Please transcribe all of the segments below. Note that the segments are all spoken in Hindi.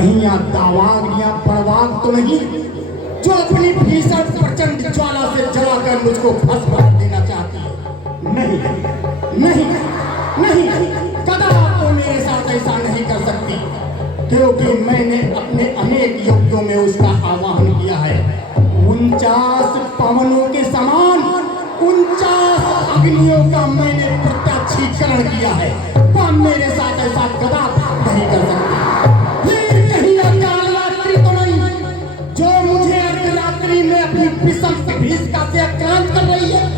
कहीं या दावाग या बड़वाग तो नहीं जो अपनी भीषण प्रचंड ज्वाला से जलाकर मुझको भस्म कर देना चाहती है? नहीं नहीं नहीं, कदापि मेरे साथ ऐसा नहीं कर सकती, क्योंकि मैंने अपने अनेक यज्ञों में उसका आवाहन किया है। 49 पवनों के समान 49 अग्नियों का मैंने प्रत्यक्षीकरण किया है। वह मेरे साथ ऐसा कदापि नहीं कर सकती। फिर कहीं अकाल रात्रि तो नहीं जो मुझे अर्धरात्रि में अपनी विषम भीषिका से आक्रांत कर रही है?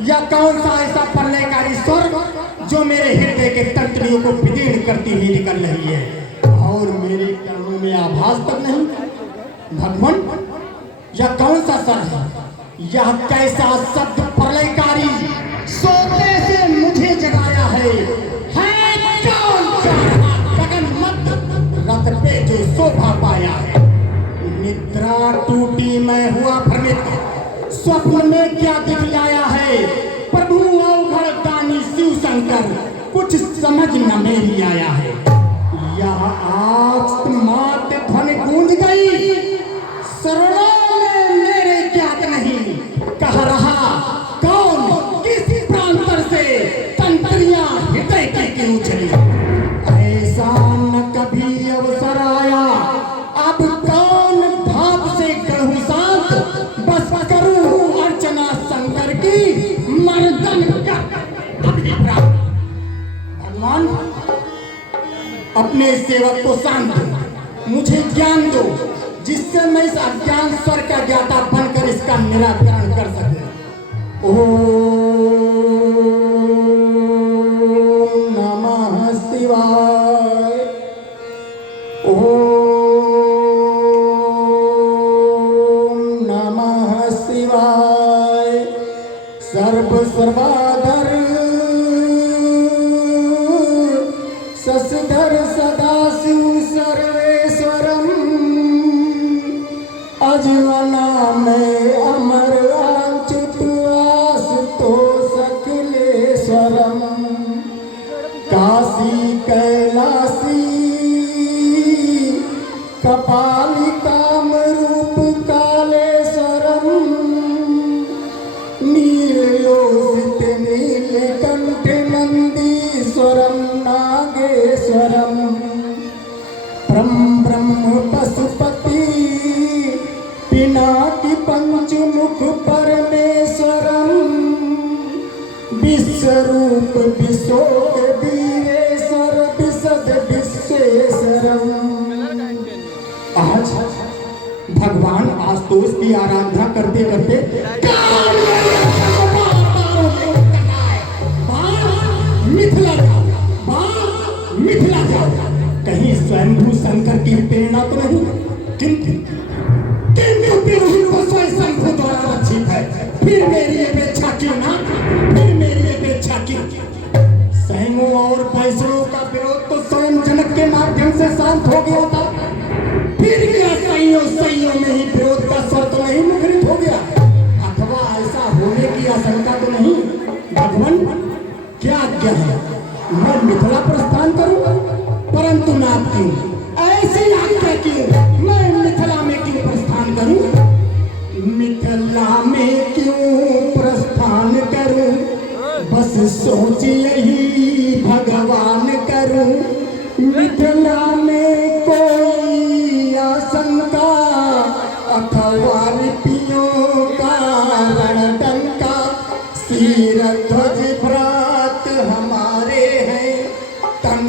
या कौन सा ऐसा प्रलयकारी स्वर्ग जो मेरे हृदय के तंत्रियों को विदीर्ण करती हुई निकल रही है और मेरे कानों में आभास तक नहीं? भगवान, यह कौन सा स्वर्ग है? यह कैसा शब्द प्रलयकारी सोते से मुझे जगाया है कौन सा गगन मत रथ पे जो शोभा पाया है? निद्रा टूटी मैं हुआ भ्रमित, स्वप्न में क्या दिखलाया है? प्रभु अवघड़ दानी शिव शंकर कुछ समझ न मेरी आया है। यह आज मात ध्वनि गूंज गई, शरणों में मेरे ज्ञात नहीं, कह रहा कौन किस प्रांतर से तंत्रियां हृदय की उछली। ऐसा न कभी अवसर आया, अब कौन भाव से गढ़ूं शांत, बस करूं अर्चना शंकर की मर्दन का अभिप्राय। भगवान, अपने सेवक को शांत दो, मुझे ज्ञान दो, जिससे मैं इस अज्ञान स्वर का ज्ञाता बनकर इसका निराकरण कर सकूं। ओम नमः शिवाय। ओम नमः शिवाय। सर्वाधर शशधर सदाशिव सर्वेश्वरम, अजीवना में अमर अच्युत आशुतोष अखिलेश्वरम, काशी कैलासी कपाली काम रूप कालेश्वरम, नीलोषित नीलकंठ नंदीश्वरम नागेश्वरम, ब्रह्म पशुपति पिनाकी पंचमुख परमेश्वरम, विश्वरूप विशोक वीरेश्वर विशद विश्वेश्वरम। आज भगवान आशुतोष की आराधना करते करते मिथिला जाओ, मिथिला जाओ, कहीं स्वयंभू शंकर की प्रेरणा तो नहीं? किंतु शंभू द्वारा रक्षित है, फिर मेरी अपेक्षा क्यों ना? फिर मेरी अपेक्षा क्यों? सैनों और पैसों का विरोध तो स्वयं जनक के माध्यम से शांत हो गया था, फिर क्या सैयों में ही विरोध का स्वर तो नहीं मुखरित हो गया? अथवा ऐसा होने की आशंका तो नहीं? भगवान, क्या आज्ञा है? मैं मिथिला प्रस्थान करूं, परंतु नाथ क्यों ऐसी आज्ञा क्यों? मैं मिथिला में क्यों प्रस्थान करूं? मिथिला में क्यों प्रस्थान करूं? बस सोच यही भगवान करूं। मिथिला में कोई आशंका अथवा रिपियों का रणडंका, सिर ध्वज भ्रात हमारे हैं, तन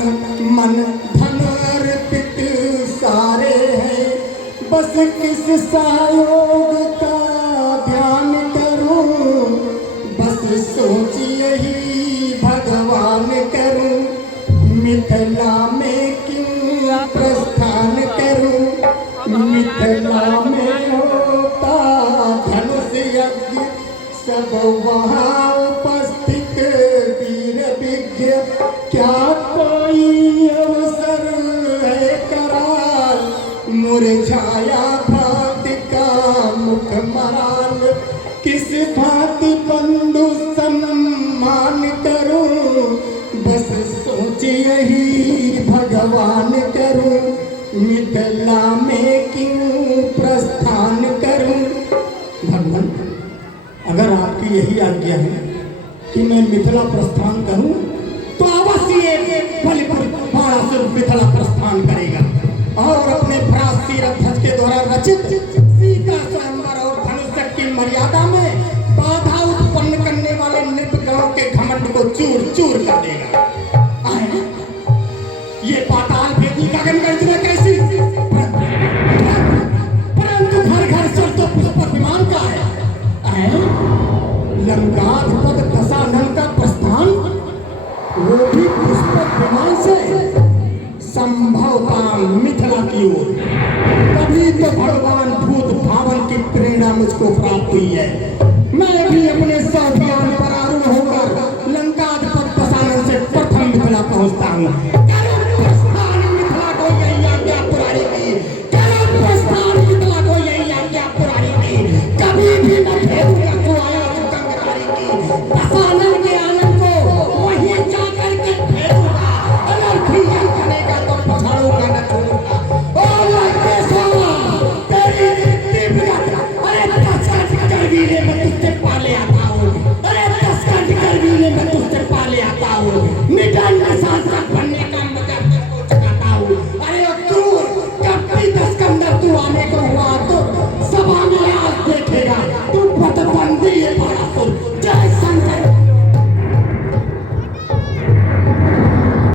मन धन अर्पित सारे हैं, बस किस सहयोग का ध्यान करूं? बस सोच यही भगवान करूं। मिथिला में क्यों प्रस्थान करूं? मिथिला में होता धनुष यज्ञ, सब वहाँ उपस्थित भी मुरझाया भांति का मुख मराल, किस भांति बंधु सम्मान करूं, बस सोच यही भगवान करूं, मिथिला में क्यों प्रस्थान करूं। भगवान, अगर आपकी यही आज्ञा है कि मैं मिथिला प्रस्थान करूं, तो अवश्य एक बलिपुर बाणासुर मिथिला प्रस्थान करेगा और अपने भ्रासी रथज के द्वारा रचित सीता स्वयंवर और धनुष की मर्यादा में बाधा उत्पन्न करने वाले नृपगणों के घमंड को चूर चूर कर देगा। आए, ये पाताल भेदी गगन गर्जना कैसी, परंतु घर घर स्वर तो पुष्पक विमान का है। आए, लंकाधिपति दशानन का प्रस्थान, वो भी पुष्पक विमान से, संभवतः मिथिला की ओर। तभी तो भगवान भूत भावन की प्रेरणा मुझको प्राप्त हुई है। मैं भी अपने सौभाग्य पर आरूढ़ होकर लंकाधिपति दशानन से प्रथम मिथिला पहुंचता हूँ।